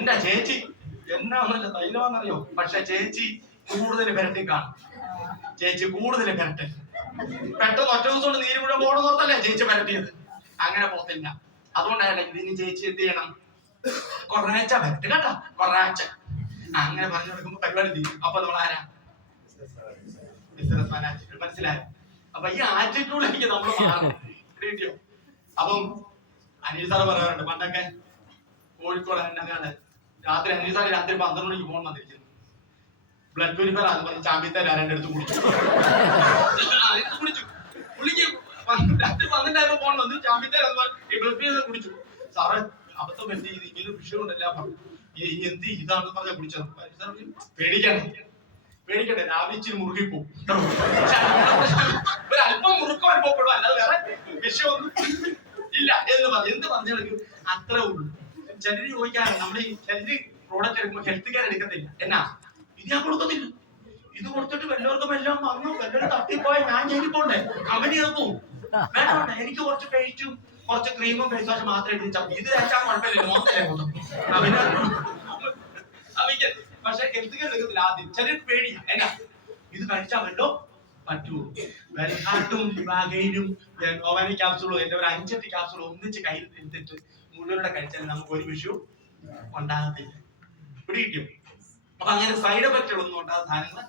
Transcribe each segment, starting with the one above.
എന്റെ ചേച്ചി എന്നാന്നല്ല തൈലമാണെന്നറിയോ, പക്ഷെ ചേച്ചി കൂടുതൽ പെരട്ടി കാണും. ചേച്ചി കൂടുതൽ പെരട്ടെ. പെട്ടെന്ന് ഒറ്റ ദിവസം കൊണ്ട് നീര് മുഴുവൻ പോകണം നോർത്തല്ലേ ചേച്ചി പെരട്ടിയത്. അങ്ങനെ പോകത്തില്ല. അതുകൊണ്ടല്ല ഇതിന് ചേച്ചി എന്ത് ചെയ്യണം, കുറേച്ച പെരട്ട് കേട്ടാ, കുറേച്ച. അങ്ങനെ പറഞ്ഞു കൊടുക്കുമ്പോ പരിപാടി തീരും. അപ്പൊ നമ്മൾ ആരാ, ബിസിനസ് മാനേജർ. മനസ്സിലായോ? അപ്പൊ ഈ ആറ്റിറ്റ്യൂഡിലേക്ക് നമ്മൾ മാറണം. കിട്ടിയോ? അപ്പം അനിൽ സാറ് പറയാറുണ്ട്, പണ്ടൊക്കെ കോഴിക്കോട് എന്നെക്കാണ് രാത്രി അനിൽ സാറ് രാത്രി 12 മണിക്ക് ഫോൺ വന്നിരിക്കുന്നു. ബ്ലഡ് പ്യൂരിഫയർ അത് പറഞ്ഞ് ചാമ്പിത്തെ രണ്ടെടുത്ത് കുടിച്ചു. പുള്ളിക്ക് രാത്രി 12 ഫോൺ വന്നു, ചാമ്പിത്തെ ബ്ലഡ് പ്യൂരിഫയർ കുടിച്ചു. സാറ് അബദ്ധം പറ്റി, ഇങ്ങനെ വിഷയം ഉണ്ടല്ല, എന്ത് ഇതാണെന്ന് പറഞ്ഞാൽ കുടിച്ചത്. പേടിക്കണ്ടേ, രാവിലെ ഇച്ചിരി മുറുകി പോകും. ഒരല്പം മുറുക്കം അനുഭവപ്പെടും, അല്ലാതെ വേറെ വിഷയമൊന്നും ഇല്ല എന്ന് പറഞ്ഞു. എന്ത് പറഞ്ഞെടുക്കും, അത്രേ ഉള്ളൂ. ചിലര് ചോദിക്കാറ്, നമ്മൾ ഈ ചിലര് പ്രോഡക്റ്റ് എടുക്കുമ്പോൾ ഹെൽത്ത് കെയർ എടുക്കത്തില്ല. എന്നാ ഇത് ഞാൻ കൊടുക്കത്തില്ല, ഇത് കൊടുത്തിട്ട് വല്ലവർക്കും എല്ലാം വന്നു, വല്ലവരും തട്ടിപ്പോയ ഞാൻ ജയിലിൽ പോണ്ടേ, കമ്പനി നോക്കും. വേണ്ട, എനിക്ക് കുറച്ച് പേസ്റ്റും കുറച്ച് ക്രീമും ഫേസ് വാഷും മാത്രമേ ഇടിച്ചാൽ ഇത് കഴിച്ചാൽ കുഴപ്പമില്ല, മോത്തല്ലേ പക്ഷെ ഹെൽത്ത് കെയർ എടുക്കത്തില്ല. ആദ്യം ചിലർക്ക് പേടിയാ, എന്നാ ഇത് കഴിച്ചാൽ വല്ലോ പറ്റുമോ. വെൽഹാർട്ടും ലിവാഗൈനും ഓവാനി ക്യാപ്സൂളും എന്റെ ഒരു 5 ക്യാപ്സൂളും ഒന്നിച്ച് കയ്യിൽ എടുത്തിട്ട് മുഴുവനോടെ കഴിച്ചാൽ നമുക്ക് ഒരു വിഷയവും ഉണ്ടാകത്തില്ല. പിടികിട്ടിയോ? അപ്പൊ അങ്ങനെ സൈഡ് എഫക്റ്റുകളൊന്നും ഉണ്ടാകുന്ന സാധനങ്ങൾ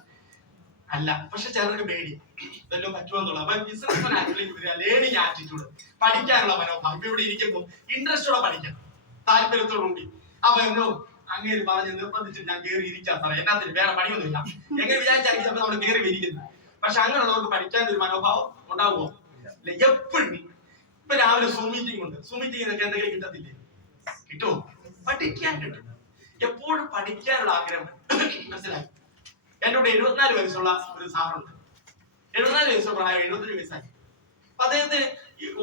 അല്ല. പക്ഷെ ചിലർക്ക് പേടി ഇതെല്ലോ പറ്റുമെന്നുള്ള. അപ്പൊ ബിസിനസ് ആക്ടിലേക്ക് വരിക, ലേണിംഗ് ആറ്റിറ്റ്യൂഡ്, പഠിക്കാനുള്ള മനോഭാവം. ഇപ്പൊ ഇവിടെ ഇരിക്കുമ്പോൾ ഇൻട്രസ്റ്റോടെ പഠിക്കണം, താല്പര്യത്തോടുകൂടി. അപ്പൊ എന്നോ അങ്ങനെ പറഞ്ഞ് നിർബന്ധിച്ച് ഞാൻ കയറി ഇരിക്കാൻ സാറേ, എന്നാത്തിന് വേറെ പണിയൊന്നുമില്ല, എങ്ങനെ വിചാരിച്ചാൽ നമ്മൾ കയറി ഇരിക്കുന്നത്. പക്ഷെ അങ്ങനെയുള്ളവർക്ക് പഠിക്കാൻ ഒരു മനോഭാവം ഉണ്ടാവുമോ? ഇല്ല. എപ്പോഴും ഇപ്പൊ രാവിലെ സൂം മീറ്റിംഗ് ഉണ്ട്, സൂം മീറ്റിംഗിനൊക്കെ എന്തെങ്കിലും കിട്ടത്തില്ലേ? കിട്ടുമോ? പഠിക്കാൻ കിട്ടും. എപ്പോഴും പഠിക്കാനുള്ള ആഗ്രഹം. മനസ്സിലായി? എന്നോട് 74 വയസ്സുള്ള ഒരു സാറുണ്ട്. 74 വയസ്സുള്ള പ്രായം, 75 വയസ്സായി. അപ്പൊ അദ്ദേഹത്തെ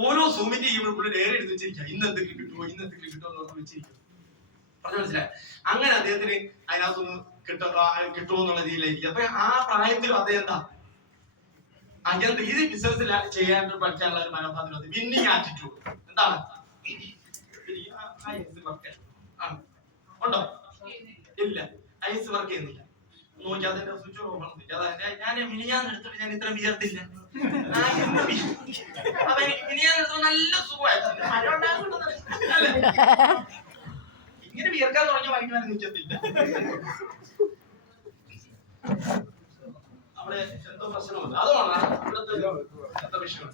ഓരോ സൂം മീറ്റിംഗ് ചെയ്യുമ്പോഴും നേരെ എടുത്ത് വെച്ചിരിക്കുക, ഇന്നെന്തെങ്കിലും കിട്ടുമോ, ഇന്നെന്തെങ്കിലും കിട്ടുമോ എന്ന് വെച്ചിരിക്കും. പറഞ്ഞു മനസ്സിലായി? അങ്ങനെ അദ്ദേഹത്തിന് അതിനകത്തൊന്ന് കിട്ടുമോ എന്നുള്ള രീതിയിലായിരിക്കും. അപ്പൊ ആ പ്രായത്തിലും അദ്ദേഹം എന്താ അങ്ങനത്തെ ഇത് ബിസിനസ്സിൽ ചെയ്യാൻ പഠിക്കാനുള്ള ഒരു മനോഭാവം, വിന്നിങ് ആറ്റിറ്റ്യൂഡ്. എന്താണ് ഉണ്ടോ? ഇല്ല, ഐസ് വർക്ക് ചെയ്യുന്നില്ല. നോക്കി അതിന്റെ സ്വിച്ച് ഓഫ് ആണ്. ഞാൻ മിനിഞ്ഞാന്ന് എടുത്തിട്ട് ഞാൻ ഇത്ര വിയർത്തില്ല. അപ്പൊ മിനിഞ്ഞാന്ന് എടുത്തത് നല്ല സുഖമായിരുന്നു. ഇങ്ങനെ വിയർക്കാൻ തുടങ്ങിയ വായിക്കുവാനും നിൽക്കത്തില്ല. അവിടെ എന്തോ പ്രശ്നമുണ്ട്. അതുകൊണ്ടാണ് ഇവിടുത്തെ വിഷയം.